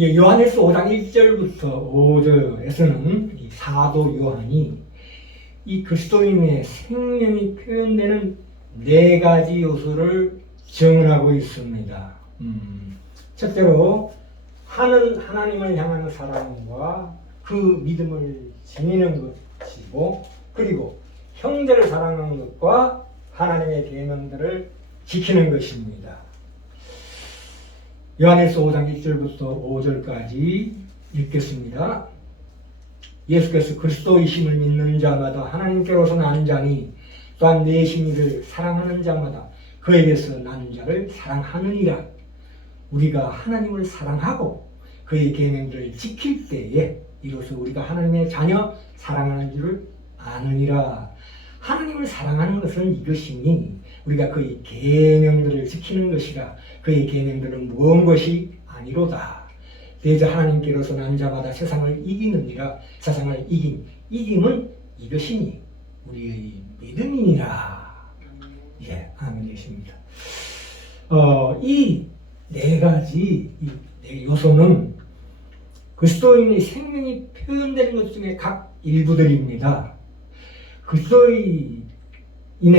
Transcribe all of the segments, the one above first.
예, 요한일서 5장 1절부터 5절에서는 이 사도 요한이 이 그리스도인의 생명이 표현되는 네 가지 요소를 정언하고 있습니다. 첫째로 하나님을 향하는 사랑과 그 믿음을 지니는 것이고, 그리고 형제를 사랑하는 것과 하나님의 계명들을 지키는 것입니다. 요한일서 5장 1절부터 5절까지 읽겠습니다. 예수께서 그리스도이심을 믿는 자마다 하나님께로서 난 자니 또한 내신 이를 사랑하는 자마다 그에게서 난 자를 사랑하느니라. 우리가 하나님을 사랑하고 그의 계명들을 지킬 때에 이로써 우리가 하나님의 자녀 사랑하는 줄을 아느니라. 하나님을 사랑하는 것은 이것이니 우리가 그의 계명들을 지키는 것이라. 그의 계명들은 무언 것이 아니로다. 대저 하나님께로서 난 자마다 세상을 이기느니라. 세상을 이김은 이것이니 우리의 믿음이니라. 예, 아멘 되십니다. 이 네 가지 네 요소는 그리스도인의 생명이 표현되는 것 중에 각 일부들입니다. 그리스도인의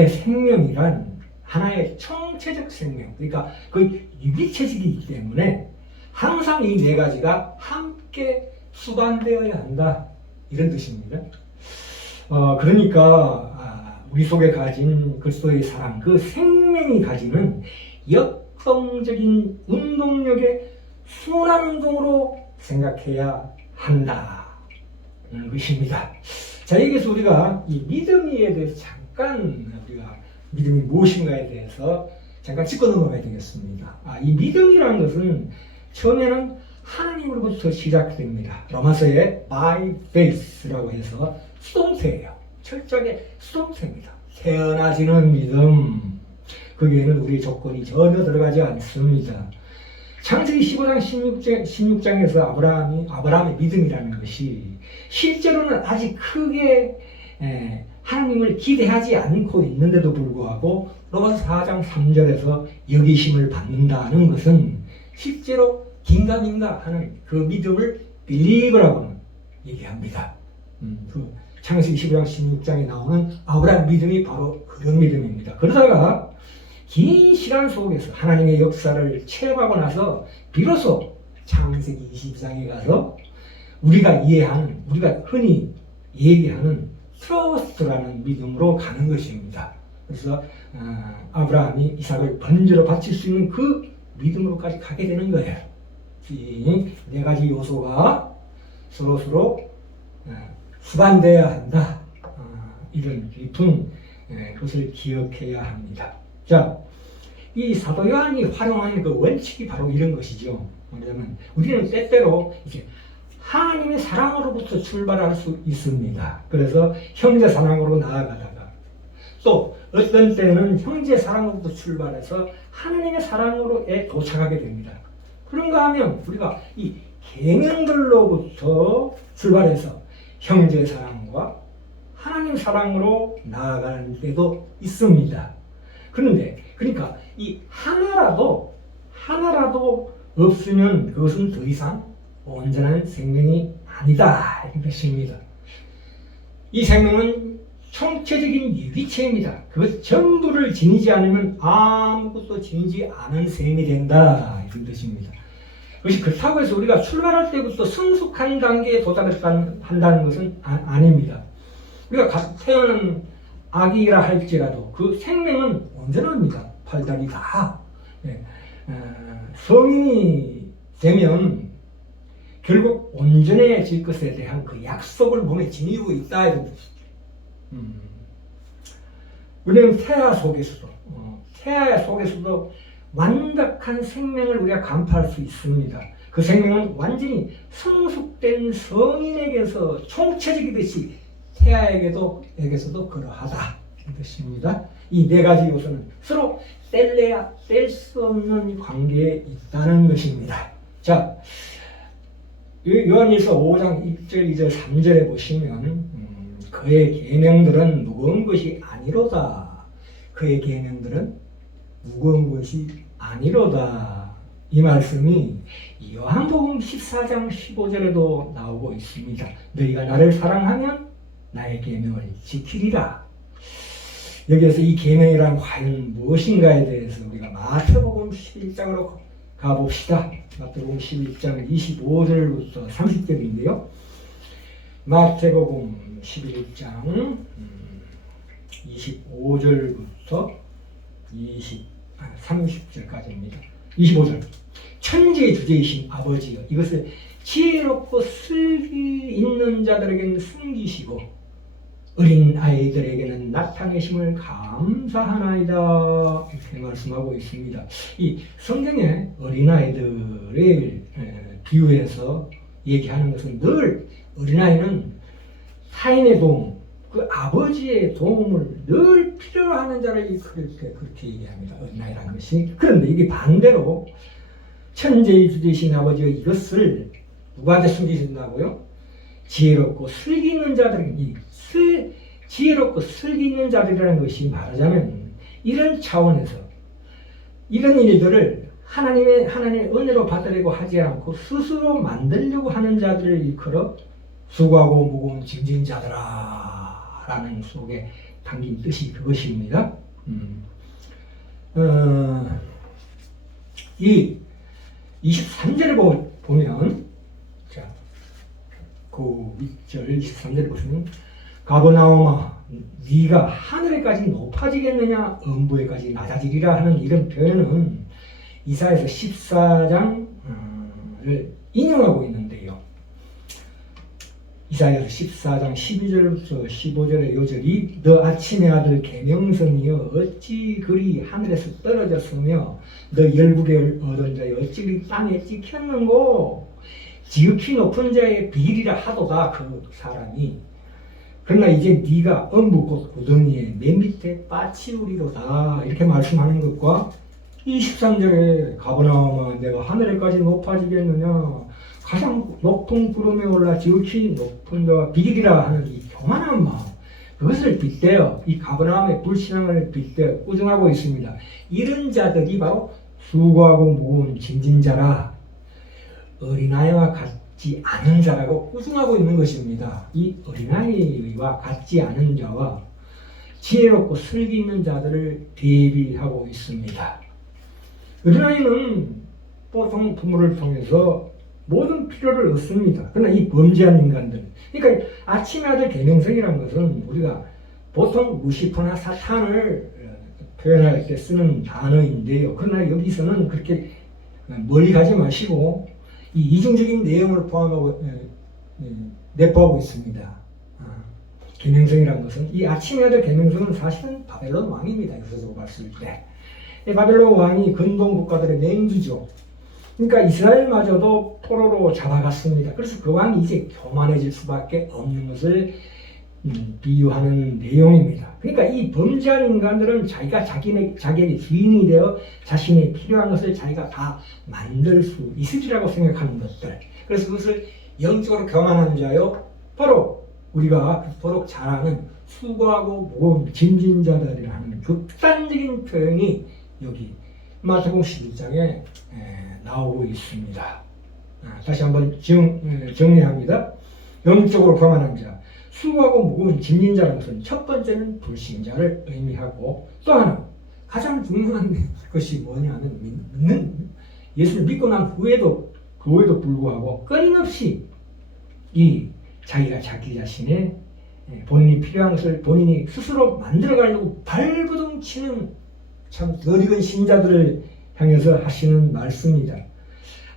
생명이란 하나의 총체적 생명, 그러니까 그 유기체적이기 때문에 항상 이 네 가지가 함께 수반되어야 한다, 이런 뜻입니다. 그러니까 우리 속에 가진 그리스도의 사랑, 그 생명이 가지는 역동적인 운동력의 순환 운동으로 생각해야 한다는 것입니다. 자, 여기서 우리가 이 믿음에 대해서 잠깐 우리가 믿음이 무엇인가에 대해서 잠깐 짚고 넘어가야 되겠습니다. 이 믿음이라는 것은 처음에는 하나님으로부터 시작됩니다. 로마서에 by faith라고 해서 수동태예요. 철저하게 수동태입니다. 태어나지는 믿음, 거기에는 우리의 조건이 전혀 들어가지 않습니다. 창세기 15장 16장에서 아브라함의 믿음이라는 것이 실제로는 아직 크게 하나님을 기대하지 않고 있는데도 불구하고 로마서 4장 3절에서 여기심을 받는다는 것은 실제로 긴가민가 하는 그 믿음을 believe라고 얘기합니다. 그 창세기 15장 16장에 나오는 아브라함 믿음이 바로 그런 믿음입니다. 그러다가 긴 시간 속에서 하나님의 역사를 체험하고 나서 비로소 창세기 22장에 가서 우리가 이해하는, 우리가 흔히 얘기하는 트러스트라는 믿음으로 가는 것입니다. 그래서 아브라함이 이삭을 번제로 바칠 수 있는 그 믿음으로까지 가게 되는 거예요. 이 네 가지 요소가 서로 수반되어야 한다. 이런 깊은 것을 기억해야 합니다. 자, 이 사도 요한이 활용하는 그 원칙이 바로 이런 것이죠. 뭐냐면 우리는 때때로 이제 하나님의 사랑으로부터 출발할 수 있습니다. 그래서 형제 사랑으로 나아가다가 또 어떤 때는 형제 사랑으로부터 출발해서 하나님의 사랑으로에 도착하게 됩니다. 그런가 하면 우리가 이 계명들로부터 출발해서 형제 사랑과 하나님 사랑으로 나아가는 때도 있습니다. 그런데 그러니까 이 하나라도 없으면 그것은 더 이상 온전한 생명이 아니다, 이런 것입니다. 이 생명은 총체적인 유기체입니다. 그것 전부를 지니지 않으면 아무것도 지니지 않은 셈이 된다, 이런 뜻입니다. 그것이 그렇다고 해서 우리가 출발할 때부터 성숙한 단계에 도달한다는 것은 아닙니다. 우리가 태어난 아기라 할지라도 그 생명은 온전합니다. 팔다리 다. 성인이 되면 결국 온전해질 것에 대한 그 약속을 몸에 지니고 있다, 이런 뜻이죠. 우리는 태아 속에서도 완벽한 생명을 우리가 간파할 수 있습니다. 그 생명은 완전히 성숙된 성인에게서 총체적이듯이 태아에게서도 그러하다, 이 뜻입니다. 이 네 가지 요소는 서로 뗄래야 뗄 수 없는 관계에 있다는 것입니다. 자, 요한일서 5장 1절, 2절, 3절에 보시면 그의 계명들은 무거운 것이 아니로다. 그의 계명들은 무거운 것이 아니로다. 이 말씀이 요한복음 14장 15절에도 나오고 있습니다. 너희가 나를 사랑하면 나의 계명을 지키리라. 여기에서 이 계명이란 과연 무엇인가에 대해서 우리가 마태복음 11장으로 가봅시다. 마태복음 11장 25절부터 30절인데요. 마태복음 11장 25절부터 30절까지입니다. 25절. 천지의 주제이신 아버지여 이것을 지혜롭고 슬기 있는 자들에게는 숨기시고 어린 아이들에게는 나타내심을 감사하나이다. 이렇게 말씀하고 있습니다. 이 성경에 어린 아이들을 비유해서 얘기하는 것은 늘 어린아이는 타인의 도움, 그 아버지의 도움을 늘 필요로 하는 자를 그렇게 얘기합니다. 어린아이라는 것이. 그런데 이게 반대로 천재의 주되신 아버지가 이것을 누구한테 숨기신다고요? 지혜롭고 슬기 있는 자들에게. 지혜롭고 슬기 있는 자들이라는 것이 말하자면 이런 차원에서 이런 일들을 하나님의 은혜로 받으려고 하지 않고 스스로 만들려고 하는 자들을 일컬어 수고하고 무거운 짐진 자들아 라는 속에 담긴 뜻이 그것입니다. 이 23절에 보면 자, 그 2절 23절에 보시면 가버나움아 네가 하늘에까지 높아지겠느냐 음부에까지 낮아지리라 하는 이런 표현은 이사야서 14장을 인용하고 있는데요. 이사야서 14장 12절부터 15절의 요절이 너 아침의 아들 계명성이여 어찌 그리 하늘에서 떨어졌으며 너 열국에 얻은 자여 어찌 그리 땅에 찍혔는고 지극히 높은 자의 비리라 하도다. 그 사람이 그러나 이제 네가 음부 곧 구덩이에 맨 밑에 빠치우리로다. 이렇게 말씀하는 것과 23절에 가버나움아 내가 하늘에까지 높아지겠느냐 가장 높은 구름에 올라 지극히 높은 자와 비리라 하는 이 교만한 마음 그것을 빗대어 이 가버나움의 불신앙을 빗대어 꾸중하고 있습니다. 이런 자들이 바로 수고하고 무거운 짐진 자라 어린아이와 같지 않은 자라고 꾸중하고 있는 것입니다. 이 어린아이와 같지 않은 자와 지혜롭고 슬기 있는 자들을 대비하고 있습니다. 어린아이는 보통 부모를 통해서 모든 필요를 얻습니다. 그러나 이 범죄한 인간들, 그러니까 아침의 아들 계명성이라는 것은 우리가 보통 루시퍼나 사탄을 표현할 때 쓰는 단어인데요. 그러나 여기서는 그렇게 멀리 가지 마시고 이 이중적인 내용을 포함하고 내포하고 있습니다. 계명성이라는 것은 이 아침의 아들 계명성은 사실은 바벨론 왕입니다. 여기서 봤을 때 이 바벨론 왕이 근동 국가들의 맹주죠. 그러니까 이스라엘마저도 포로로 잡아갔습니다. 그래서 그 왕이 이제 교만해질 수밖에 없는 것을 비유하는 내용입니다. 그러니까 이 범죄한 인간들은 자기가 자기의 주인이 되어 자신의 필요한 것을 자기가 다 만들 수 있으리라고 생각하는 것들. 그래서 그것을 영적으로 교만한 자요. 바로 우리가 그토록 잘 아는 수고하고 무거운 짐진자들이라는 극단적인 표현이 여기 마태복음 11장에 나오고 있습니다. 다시 한번 정리합니다. 영적으로 교만한 자, 수고하고 무거운 짐진자라는 것은 첫 번째는 불신자를 의미하고 또 하나 가장 중요한 것이 뭐냐면 예수를 믿고 난 후에도 불구하고 끊임없이 자기가 자기 자신의 본인이 필요한 것을 본인이 스스로 만들어가려고 발버둥치는 참 덜익은 신자들을 향해서 하시는 말씀입니다.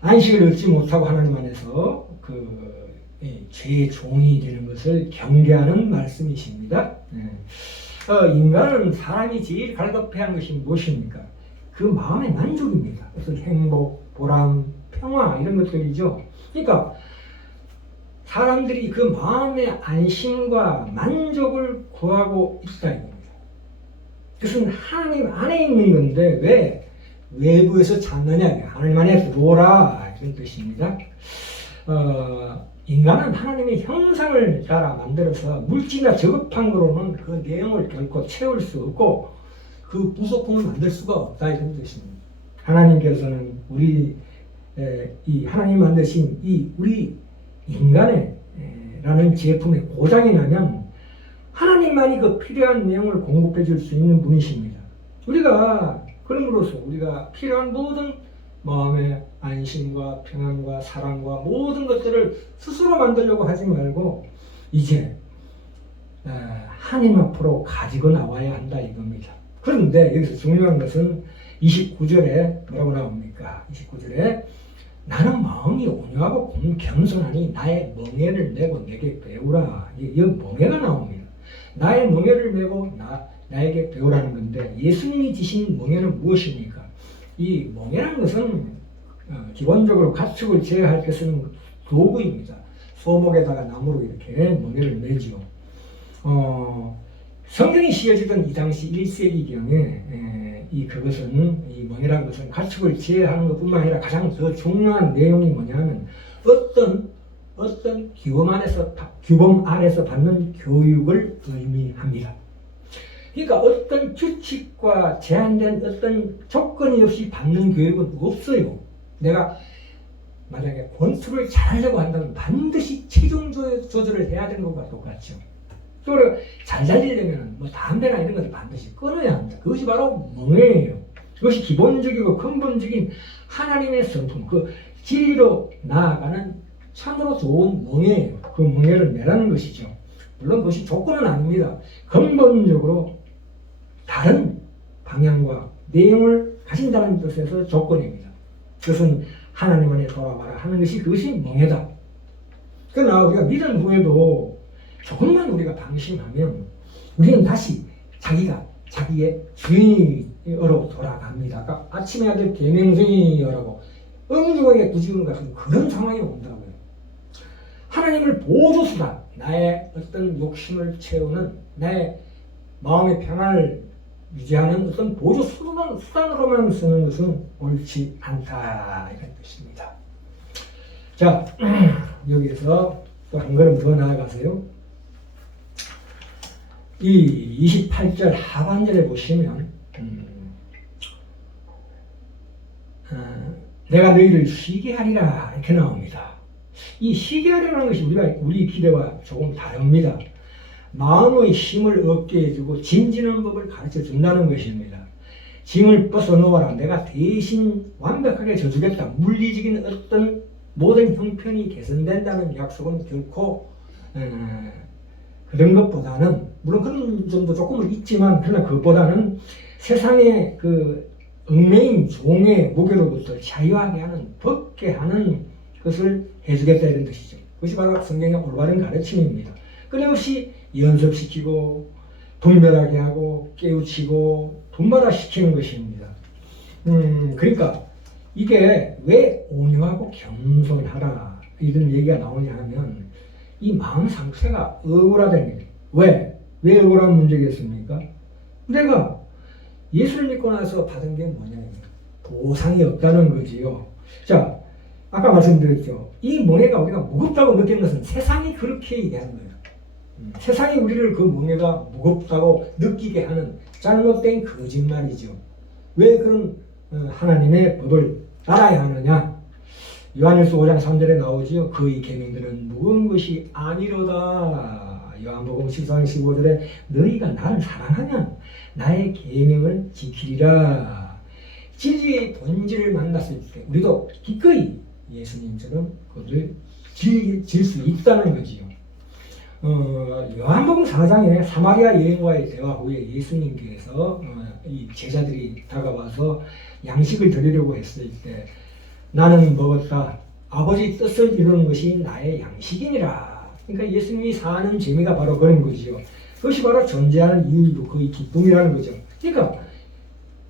안식을 얻지 못하고 하나님 안에서 죄의 종이 되는 것을 경계하는 말씀이십니다. 인간은 사람이 제일 갈급해하는 것이 무엇입니까? 그 마음의 만족입니다. 그래서 행복, 보람, 평화 이런 것들이죠. 그러니까 사람들이 그 마음의 안심과 만족을 구하고 있다 이겁니다. 그것은 하나님 안에 있는 건데 왜 외부에서 찾느냐? 하나님 안에 들어오라 이런 뜻입니다. 인간은 하나님의 형상을 따라 만들어서 물질이나 저급한 거로는 그 내용을 결코 채울 수 없고 그 부속품을 만들 수가 없다 이런 뜻입니다. 하나님께서는 우리 이 하나님 만드신 이 우리 인간의 라는 제품에 고장이 나면 하나님만이 그 필요한 내용을 공급해 줄 수 있는 분이십니다. 우리가 그럼으로써 우리가 필요한 모든 마음의 안심과 평안과 사랑과 모든 것들을 스스로 만들려고 하지 말고 이제 하나님 앞으로 가지고 나와야 한다 이겁니다. 그런데 여기서 중요한 것은 29절에 뭐라고 나옵니까? 29절에 나는 마음이 온유하고 겸손하니 나의 멍에를 메고 내게 배우라. 이 멍에가 나옵니다. 나의 멍에를 메고 나에게 배우라는 건데 예수님이 지신 멍에는 무엇입니까? 이 멍에라는 것은 기본적으로 가축을 제어할 때 쓰는 도구입니다. 소목에다가 나무로 이렇게 멍에를 매지요. 성경이 씌어지던 이 당시 1세기경에 이 멍에라는 것은 가축을 제어하는 것뿐만 아니라 가장 더 중요한 내용이 뭐냐면 어떤 규범 아래서 받는 교육을 의미합니다. 그러니까 어떤 규칙과 제한된 어떤 조건이 없이 받는 교육은 없어요. 내가 만약에 권투를 잘하려고 한다면 반드시 체중 조절을 해야 되는 것과 똑같죠. 또 잘 달리려면 뭐 담배나 이런 것을 반드시 끊어야 합니다. 그것이 바로 멍에예요. 그것이 기본적이고 근본적인 하나님의 성품, 그 진리로 나아가는 참으로 좋은 멍에예요. 그 멍에를 매라는 것이죠. 물론 그것이 조건은 아닙니다. 근본적으로 다른 방향과 내용을 가진다는 뜻에서 조건입니다. 그것은 하나님 안에 돌아와라 하는 것이 그것이 멍에다. 그러나 우리가 믿은 후에도 조금만 우리가 방심하면 우리는 다시 자기의 주인으로 돌아갑니다. 아까 아침에 아들 계명쟁이라고 엄중하게 꾸짖은 것 같은 그런 상황이 온다고요. 하나님을 보조수단, 나의 어떤 욕심을 채우는 나의 마음의 평안을 유지하는 어떤 보조 수단으로만 쓰는 것은 옳지 않다 이런 뜻입니다. 자, 여기에서 또 한 걸음 더 나아가세요. 이 28절 하반절에 보시면 내가 너희를 쉬게 하리라 이렇게 나옵니다. 이 쉬게 하리라는 것이 우리 기대와 조금 다릅니다. 마음의 힘을 얻게 해주고 짐지는 법을 가르쳐 준다는 것입니다. 짐을 벗어놓아라. 내가 대신 완벽하게 져주겠다. 물리적인 어떤 모든 형편이 개선된다는 약속은 결코 그런 것보다는 물론 그런 점도 조금은 있지만 그러나 그것보다는 세상의 그 얽매인 종의 무게로부터 자유하게 하는 벗게 하는 것을 해주겠다 이런 뜻이죠. 그것이 바로 성경의 올바른 가르침입니다. 끊임없이 연습시키고 분별하게 하고 깨우치고 분발화시키는 것입니다. 그러니까 이게 왜 온유하고 겸손하라 이런 얘기가 나오냐 하면 이 마음 상태가 억울하다는 거예요. 왜 억울한 문제겠습니까? 내가 예수를 믿고 나서 받은 게 뭐냐면 보상이 없다는 거지요. 자, 아까 말씀드렸죠. 이 멍에가 우리가 무겁다고 느끼는 것은 세상이 그렇게 얘기하는 거예요. 세상이 우리를 그 멍에가 무겁다고 느끼게 하는 잘못된 거짓말이죠. 왜 그런 하나님의 법을 따라야 하느냐? 요한일서 5장 3절에 나오지요. 그의 계명들은 무거운 것이 아니로다. 요한복음 14장 15절에 너희가 나를 사랑하면 나의 계명을 지키리라. 진리의 본질을 만났을 때 우리도 기꺼이 예수님처럼 그것을 질 수 있다는 거지요. 요한복음 4장에 사마리아 여인과의 대화 후에 예수님께서 이 제자들이 다가와서 양식을 드리려고 했을 때 나는 먹었다. 아버지 뜻을 이루는 것이 나의 양식이니라. 그러니까 예수님이 사는 재미가 바로 그런 거지요. 그것이 바로 존재하는 이유이고 그의 기쁨이라는 거죠. 그러니까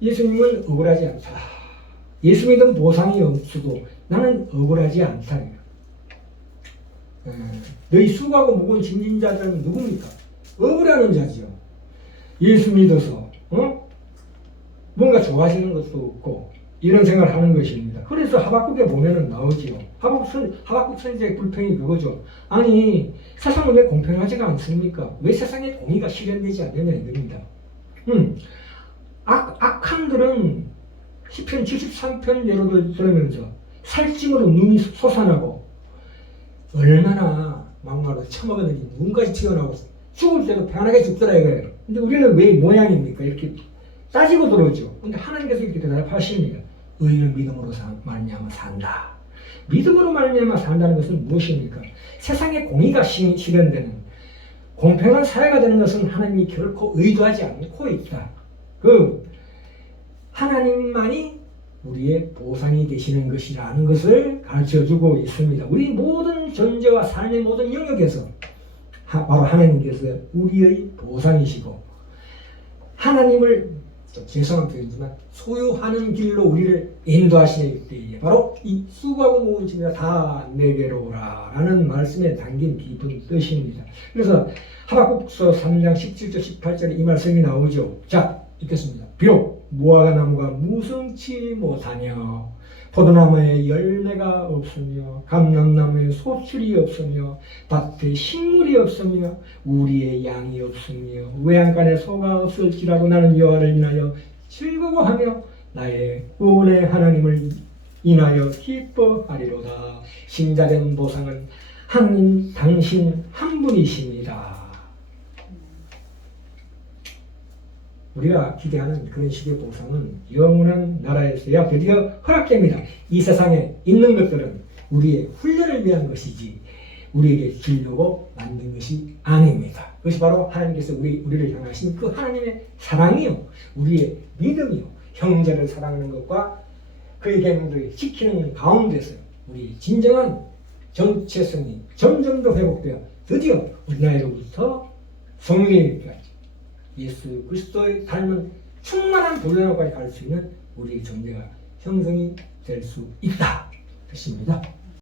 예수님은 억울하지 않다. 예수 믿은 보상이 없어도 나는 억울하지 않다. 너희 수고하고 무거운 짐진 자들은 누굽니까? 억울하는 자지요. 예수 믿어서 뭔가 좋아지는 것도 없고 이런 생각을 하는 것입니다. 그래서 하박국에 보면은 나오지요. 하박국 선지자의 불평이 그거죠. 아니 세상은 왜 공평하지가 않습니까? 왜 세상에 공의가 실현되지 않느냐 이겁니다. 악한들은 시편 73편 예로 들으면서 살찜으로 눈이 솟아나고 얼마나 막말로 처먹었는지 눈까지 튀어나오고 죽을 때도 편하게 죽더라 이거예요. 근데 우리는 왜 모양입니까? 이렇게 따지고 들어오죠. 근데 하나님께서 이렇게 대답하십니다. 의인은 믿음으로 말미암아 산다. 믿음으로 말미암아 산다는 것은 무엇입니까? 세상에 공의가 실현되는 공평한 사회가 되는 것은 하나님이 결코 의도하지 않고 있다. 그 하나님만이 우리의 보상이 되시는 것이라는 것을 가르쳐주고 있습니다. 우리 모든 존재와 삶의 모든 영역에서 바로 하나님께서 우리의 보상이시고 하나님을 죄송한 표현이지만 소유하는 길로 우리를 인도하실 때에 바로 이 수고하고 모은 짐이 다 내게로 오라 라는 말씀에 담긴 깊은 뜻입니다. 그래서 하박국서 3장 17절 18절에 이 말씀이 나오죠. 자, 읽겠습니다. 비록 무화과 나무가 무성치 못하며 포도나무에 열매가 없으며 감람나무에 소출이 없으며 밭에 식물이 없으며 우리의 양이 없으며 외양간에 소가 없을지라도 나는 여호와를 인하여 즐거워하며 나의 구원의 하나님을 인하여 기뻐하리로다. 신자된 보상은 하나님 당신 한 분이십니다. 우리가 기대하는 그런 식의 보상은 영원한 나라에서야 드디어 허락됩니다. 이 세상에 있는 것들은 우리의 훈련을 위한 것이지 우리에게 주려고 만든 것이 아닙니다. 그것이 바로 하나님께서 우리를 향하신 그 하나님의 사랑이요, 우리의 믿음이요, 형제를 사랑하는 것과 그의 계명들을 지키는 가운데서 우리 진정한 정체성이 점점 더 회복되어 드디어 우리 나이로부터 성령에게까지 예수 그리스도의 닮은 충만한 본연화까지 갈 수 있는 우리의 존재가 형성이 될 수 있다. 것입니다.